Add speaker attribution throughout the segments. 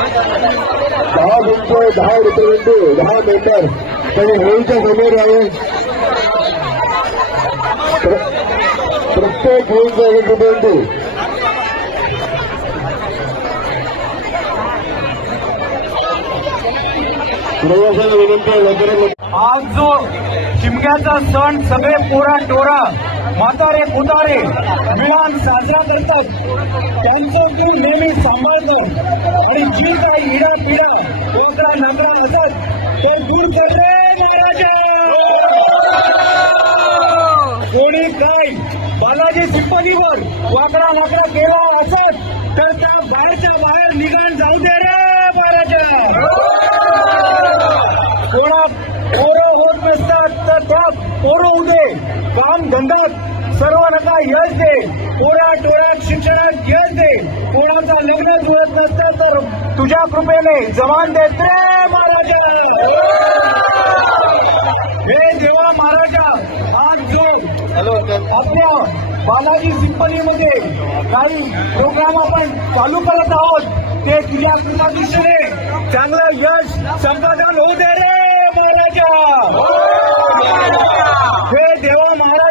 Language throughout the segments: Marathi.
Speaker 1: दहा मिनिटं दहा रुपये दहा मीटर. त्याने होळीच्या समोर आहे प्रत्येक होळीचा एक
Speaker 2: आज जो शिमग्याचा सण सगळे पोरा टोरा म्हातारे कुतारे मिळून साजरा करतात त्यांचं तू नेहमी सांभाळतो. आणि जी काही इडा पिडा ओकरा नगरा असत ते दूर कर महाराजा. कोणी काय बालाजी सिंपलीवर वाकडा नाकडा केला असत तर त्या बाहेरच्या बाहेर निघाण जाऊ दे. काम धंद्यात सर्व नका यश दे पोरा टोळ्यात शिक्षणात यश दे कोणाचा लग्न जुळत नसतं तर तुझ्या कृपेने जवान देत रे महाराजा! हे देवा महाराजा आज जो आपल्या बालाजी सिंपनीमध्ये काही प्रोग्राम आपण चालू करत आहोत. ते तुझ्या कृपा दिशेने चांगलं यश संपादन होऊ दे रे महाराजा!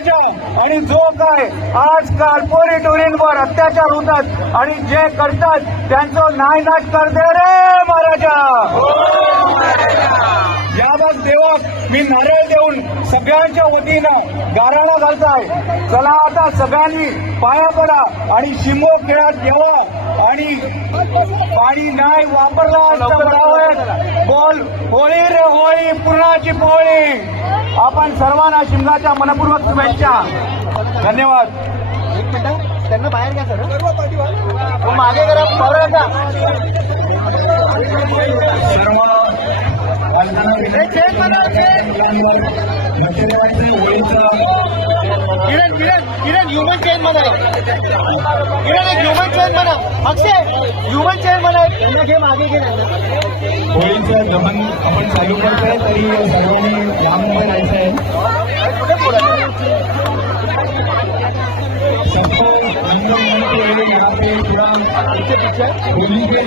Speaker 2: देवा आणि जो काय आज वर अत्याचार होतात आणि जे करतात त्यांचं नायनाट कर करते रे महाराजा. याबाबत देवा मी नारळ देऊन सगळ्यांच्या वतीनं गाराणा घालताय. चला आता सगळ्यांनी पाया पडा आणि शिमो खेळात देवा आणि पाणी नाही वापरला बॉल बोल होळी रे होळी पुरणाची पोळी. आपण सर्वांना शिमगाच्या मनपूर्वक शुभेच्छा. धन्यवाद.
Speaker 3: एक मिनिट. त्यांना बाहेर घ्या सर हो, मागे करा
Speaker 2: सर्व.
Speaker 3: किरण किरण किरण ह्युमन चेन म्हणा किरण एक ह्युमन चेन म्हणा अक्षय ह्युमन चेन म्हणा त्यांना घे मागे घे
Speaker 2: होळीचं दमन आपण चालू करतोय तरी सर्वांनी यामध्ये राहायचं आहे होली के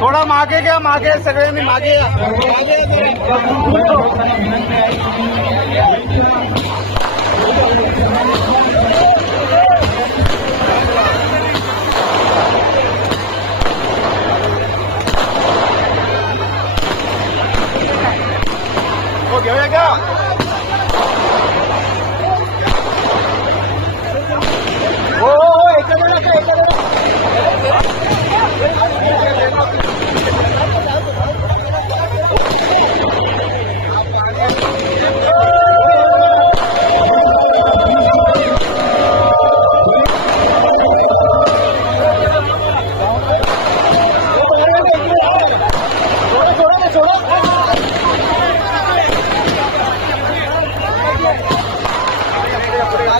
Speaker 3: थोडा मागे घ्या मागे सगळ्यांनी मागे या. मागे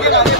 Speaker 3: आगे आगे